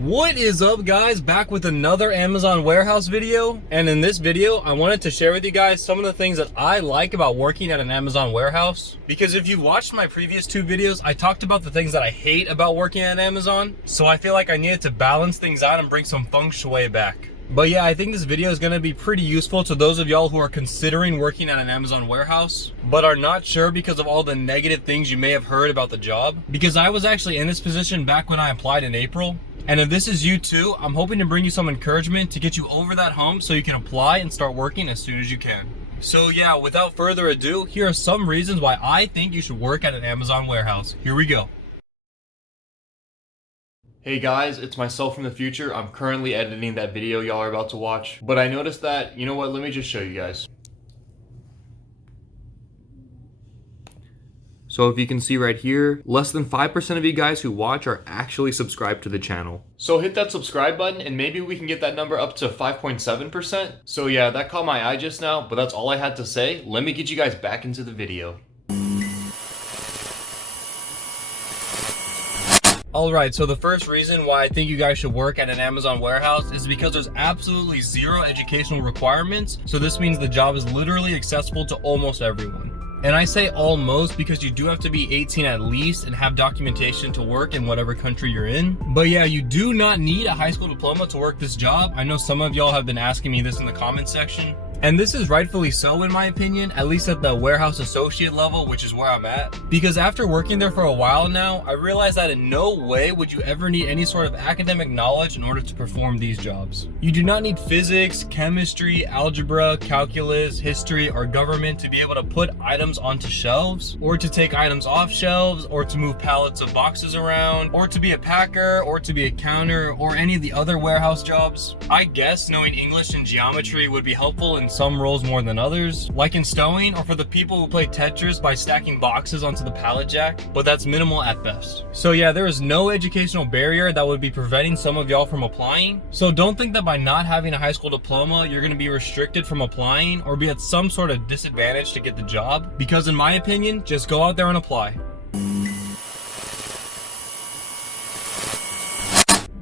What is up, guys? Back with another Amazon warehouse video. And in this video, I wanted to share with you guys some of the things that I like about working at an Amazon warehouse. Because if you've watched my previous two videos, I talked about the things that I hate about working at Amazon. So I feel like I needed to balance things out and bring some feng shui back. But yeah, I think this video is going to be pretty useful to those of y'all who are considering working at an Amazon warehouse, but are not sure because of all the negative things you may have heard about the job. Because I was actually in this position back when I applied in April. And if this is you too, I'm hoping to bring you some encouragement to get you over that hump so you can apply and start working as soon as you can. So yeah, without further ado, here are some reasons why I think you should work at an Amazon warehouse. Here we go. Hey guys, it's myself from the future. I'm currently editing that video y'all are about to watch. But I noticed that, you know what, let me just show you guys. So if you can see right here, less than 5% of you guys who watch are actually subscribed to the channel. So hit that subscribe button and maybe we can get that number up to 5.7%. So yeah, that caught my eye just now, but that's all I had to say. Let me get you guys back into the video. Alright, so the first reason why I think you guys should work at an Amazon warehouse is because there's absolutely zero educational requirements. So this means the job is literally accessible to almost everyone. And I say almost because you do have to be 18 at least and have documentation to work in whatever country you're in. But yeah, you do not need a high school diploma to work this job. I know some of y'all have been asking me this in the comment section. And this is rightfully so in my opinion, at least at the warehouse associate level, which is where I'm at. Because after working there for a while now, I realized that in no way would you ever need any sort of academic knowledge in order to perform these jobs. You do not need physics, chemistry, algebra, calculus, history, or government to be able to put items onto shelves, or to take items off shelves, or to move pallets of boxes around, or to be a packer, or to be a counter, or any of the other warehouse jobs. I guess knowing English and geometry would be helpful in some roles more than others, like in stowing or for the people who play Tetris by stacking boxes onto the pallet jack, but that's minimal at best. So yeah, there is no educational barrier that would be preventing some of y'all from applying. So don't think that by not having a high school diploma, you're going to be restricted from applying or be at some sort of disadvantage to get the job, because in my opinion, just go out there and apply.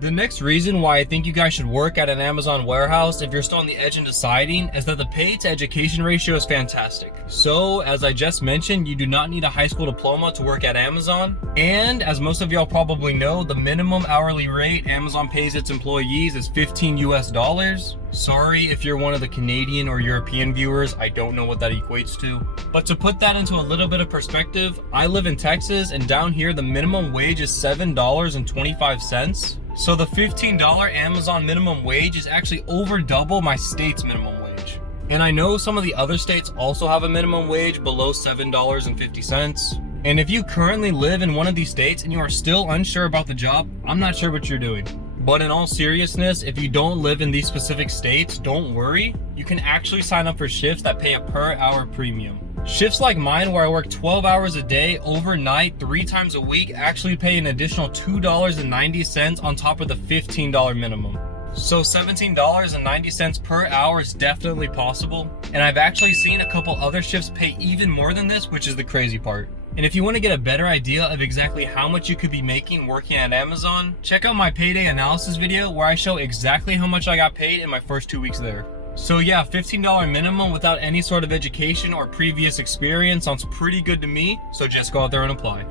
The next reason why I think you guys should work at an Amazon warehouse if you're still on the edge and deciding is that the pay to education ratio is fantastic. So as I just mentioned, you do not need a high school diploma to work at Amazon. And as most of y'all probably know, the minimum hourly rate Amazon pays its employees is $15 US. Sorry if you're one of the Canadian or European viewers, I don't know what that equates to. But to put that into a little bit of perspective, I live in Texas and down here the minimum wage is $7.25. So the $15 Amazon minimum wage is actually over double my state's minimum wage. And I know some of the other states also have a minimum wage below $7.50. And if you currently live in one of these states and you are still unsure about the job, I'm not sure what you're doing. But in all seriousness, if you don't live in these specific states, don't worry. You can actually sign up for shifts that pay a per hour premium. Shifts like mine, where I work 12 hours a day, overnight, 3 times a week, actually pay an additional $2.90 on top of the $15 minimum. So $17.90 per hour is definitely possible. And I've actually seen a couple other shifts pay even more than this, which is the crazy part. And if you want to get a better idea of exactly how much you could be making working at Amazon, check out my payday analysis video where I show exactly how much I got paid in my first 2 weeks there. So yeah, $15 minimum without any sort of education or previous experience sounds pretty good to me, so just go out there and apply.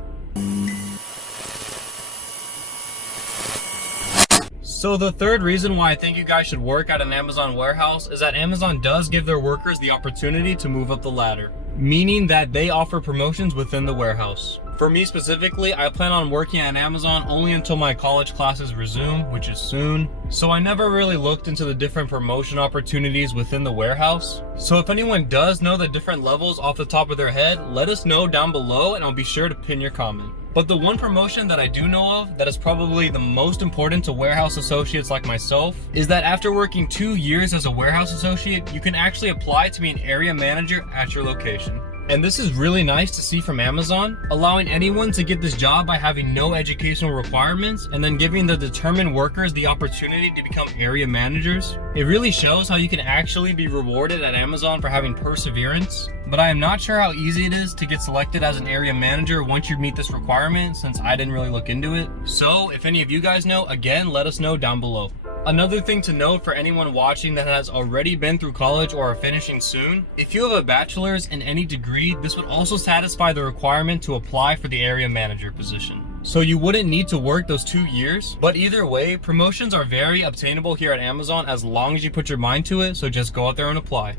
So the third reason why I think you guys should work at an Amazon warehouse is that Amazon does give their workers the opportunity to move up the ladder, meaning that they offer promotions within the warehouse. For me specifically, I plan on working at Amazon only until my college classes resume, which is soon. So I never really looked into the different promotion opportunities within the warehouse. So if anyone does know the different levels off the top of their head, let us know down below and I'll be sure to pin your comment. But the one promotion that I do know of that is probably the most important to warehouse associates like myself is that after working 2 years as a warehouse associate, you can actually apply to be an area manager at your location. And this is really nice to see from Amazon, allowing anyone to get this job by having no educational requirements and then giving the determined workers the opportunity to become area managers. It really shows how you can actually be rewarded at Amazon for having perseverance. But I am not sure how easy it is to get selected as an area manager once you meet this requirement, since I didn't really look into it. So if any of you guys know, again, let us know down below. Another thing to note for anyone watching that has already been through college or are finishing soon, if you have a bachelor's in any degree, this would also satisfy the requirement to apply for the area manager position. So you wouldn't need to work those 2 years, but either way, promotions are very obtainable here at Amazon as long as you put your mind to it, so just go out there and apply.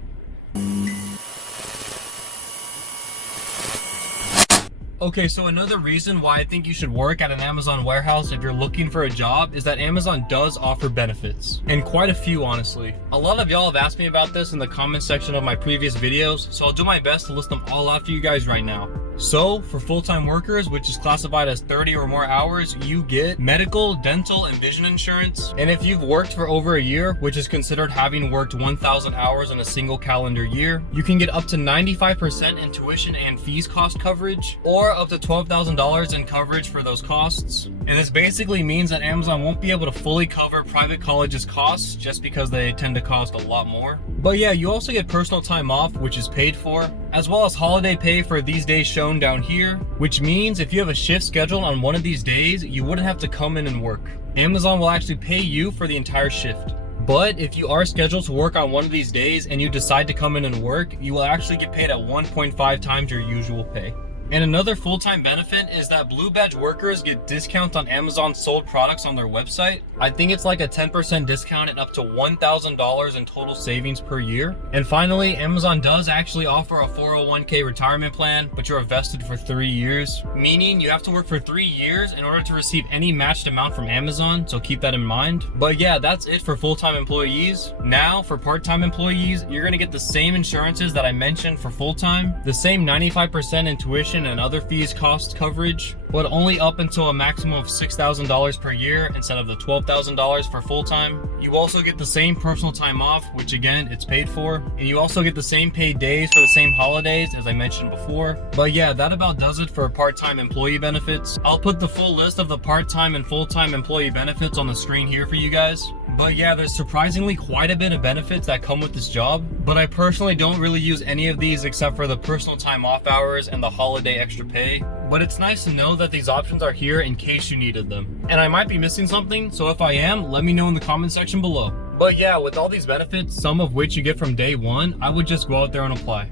Okay, so another reason why I think you should work at an Amazon warehouse if you're looking for a job is that Amazon does offer benefits, and quite a few, honestly. A lot of y'all have asked me about this in the comment section of my previous videos, so I'll do my best to list them all out for you guys right now. So for full-time workers, which is classified as 30 or more hours, you get medical, dental, and vision insurance. And if you've worked for over a year, which is considered having worked 1,000 hours in a single calendar year, you can get up to 95% in tuition and fees cost coverage, or up to $12,000 in coverage for those costs. And this basically means that Amazon won't be able to fully cover private colleges' costs just because they tend to cost a lot more. But yeah, you also get personal time off, which is paid for, as well as holiday pay for these days shown down here, which means if you have a shift scheduled on one of these days, you wouldn't have to come in and work. Amazon will actually pay you for the entire shift. But if you are scheduled to work on one of these days and you decide to come in and work, you will actually get paid at 1.5 times your usual pay. And another full-time benefit is that blue badge workers get discounts on Amazon sold products on their website. I think it's like a 10% discount and up to $1,000 in total savings per year. And finally, Amazon does actually offer a 401k retirement plan, but you're vested for 3 years, meaning you have to work for 3 years in order to receive any matched amount from Amazon, so keep that in mind. But yeah, that's it for full-time employees. Now, for part-time employees, you're gonna get the same insurances that I mentioned for full-time, the same 95% in tuition and other fees cost coverage, but only up until a maximum of $6,000 per year instead of the $12,000 for full-time. You also get the same personal time off, which again, it's paid for, and you also get the same paid days for the same holidays as I mentioned before. But yeah, that about does it for part-time employee benefits. I'll put the full list of the part-time and full-time employee benefits on the screen here for you guys. But yeah, there's surprisingly quite a bit of benefits that come with this job, but I personally don't really use any of these except for the personal time off hours and the holiday extra pay. But it's nice to know that these options are here in case you needed them. And I might be missing something, so if I am, let me know in the comment section below. But yeah, with all these benefits, some of which you get from day one, I would just go out there and apply.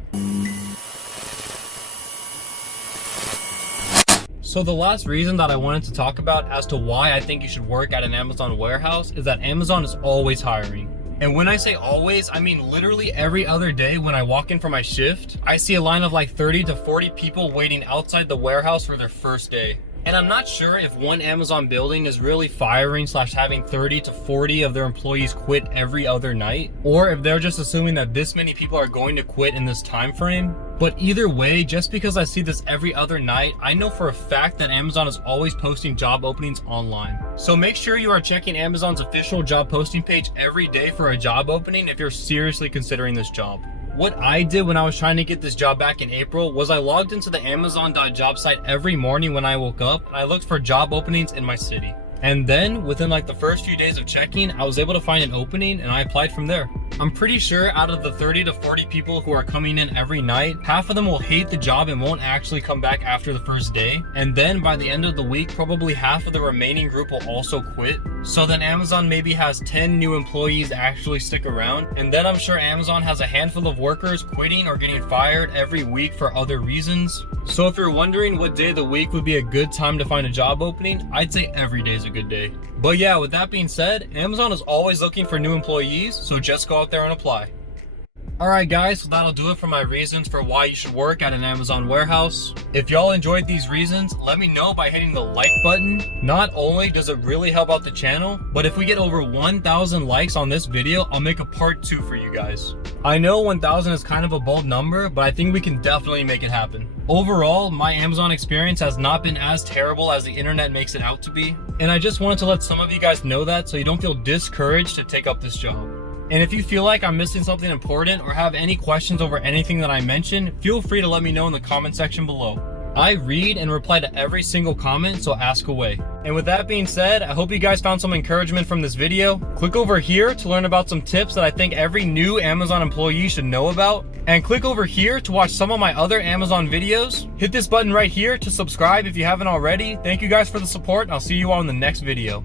So the last reason that I wanted to talk about as to why I think you should work at an Amazon warehouse is that Amazon is always hiring. And when I say always, I mean literally every other day when I walk in for my shift, I see a line of like 30 to 40 people waiting outside the warehouse for their first day. And I'm not sure if one Amazon building is really firing / having 30 to 40 of their employees quit every other night, or if they're just assuming that this many people are going to quit in this time frame. But either way, just because I see this every other night, I know for a fact that Amazon is always posting job openings online. So make sure you are checking Amazon's official job posting page every day for a job opening if you're seriously considering this job. What I did when I was trying to get this job back in April was I logged into the Amazon.job site every morning when I woke up and I looked for job openings in my city. And then within like the first few days of checking, I was able to find an opening and I applied from there. I'm pretty sure out of the 30 to 40 people who are coming in every night, half of them will hate the job and won't actually come back after the first day. And then by the end of the week, probably half of the remaining group will also quit. So then Amazon maybe has 10 new employees actually stick around. And then I'm sure Amazon has a handful of workers quitting or getting fired every week for other reasons. So if you're wondering what day of the week would be a good time to find a job opening, I'd say every day is a good day. But yeah, with that being said, Amazon is always looking for new employees, so just go out there and apply. Alright guys, so that'll do it for my reasons for why you should work at an Amazon warehouse. If y'all enjoyed these reasons, let me know by hitting the like button. Not only does it really help out the channel, but if we get over 1,000 likes on this video, I'll make a part 2 for you guys. I know 1,000 is kind of a bold number, but I think we can definitely make it happen. Overall, my Amazon experience has not been as terrible as the internet makes it out to be. And I just wanted to let some of you guys know that so you don't feel discouraged to take up this job. And if you feel like I'm missing something important or have any questions over anything that I mentioned, feel free to let me know in the comment section below. I read and reply to every single comment, so ask away. And with that being said, I hope you guys found some encouragement from this video. Click over here to learn about some tips that I think every new Amazon employee should know about. And click over here to watch some of my other Amazon videos. Hit this button right here to subscribe if you haven't already. Thank you guys for the support, and I'll see you all in the next video.